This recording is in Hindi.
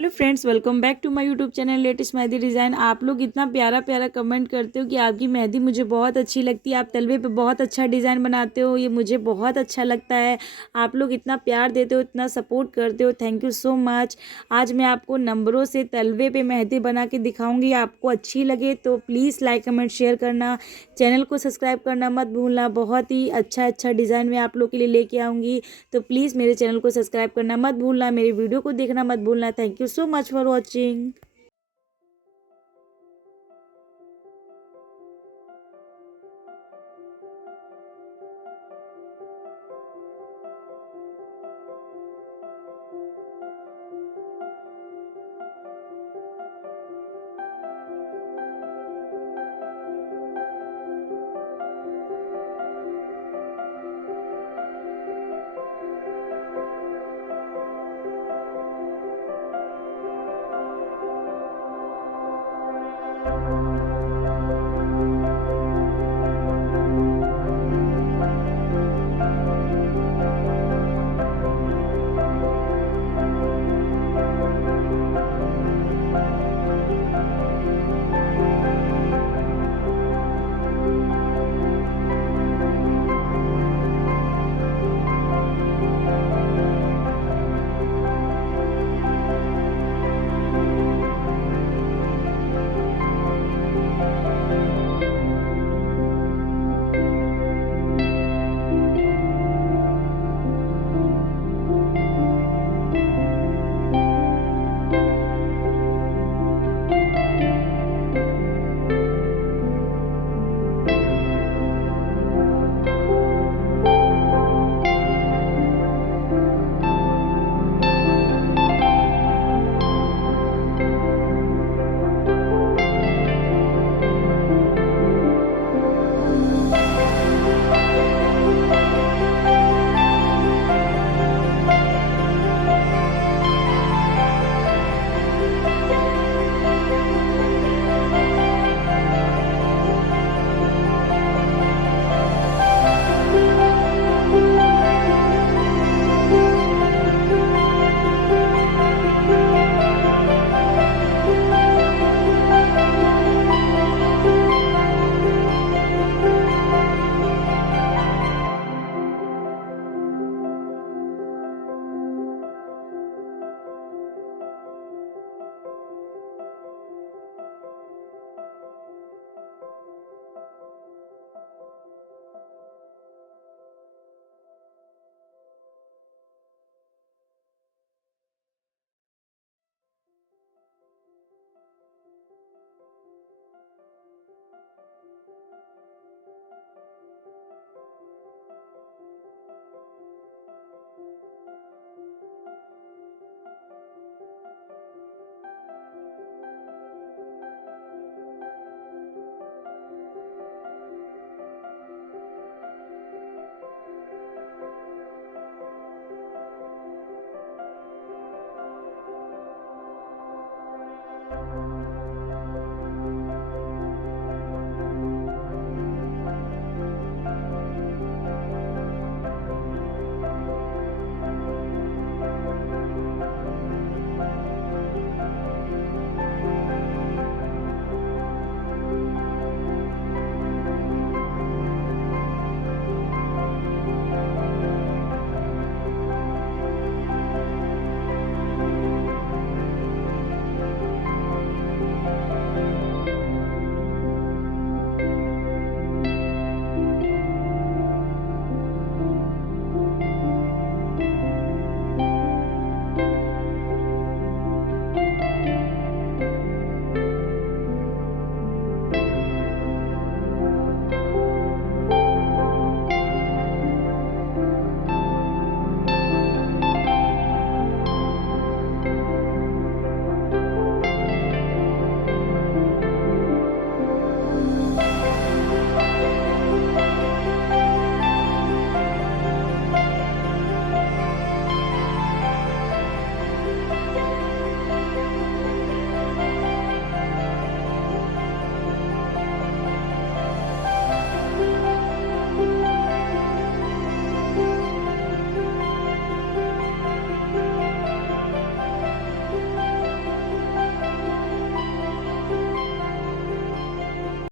Hello friends, welcome back to my YouTube channel latest mehndi design. आप लोग इतना प्यारा प्यारा कमेंट करते हो कि आपकी मेहंदी मुझे बहुत अच्छी लगती है, आप तलवे पे बहुत अच्छा डिज़ाइन बनाते हो, ये मुझे बहुत अच्छा लगता है। आप लोग इतना प्यार देते हो, इतना सपोर्ट करते हो, थैंक यू सो मच। आज मैं आपको नंबरों से तलवे पे मेहंदी बना के दिखाऊंगी। आपको अच्छी लगे तो प्लीज़ लाइक कमेंट शेयर करना, चैनल को सब्सक्राइब करना मत भूलना। बहुत ही अच्छा अच्छा डिज़ाइन मैं आप लोग के लिए लेके आऊँगी, तो प्लीज़ मेरे चैनल को सब्सक्राइब करना मत भूलना, मेरी वीडियो को देखना मत भूलना। Thank you so much for watching.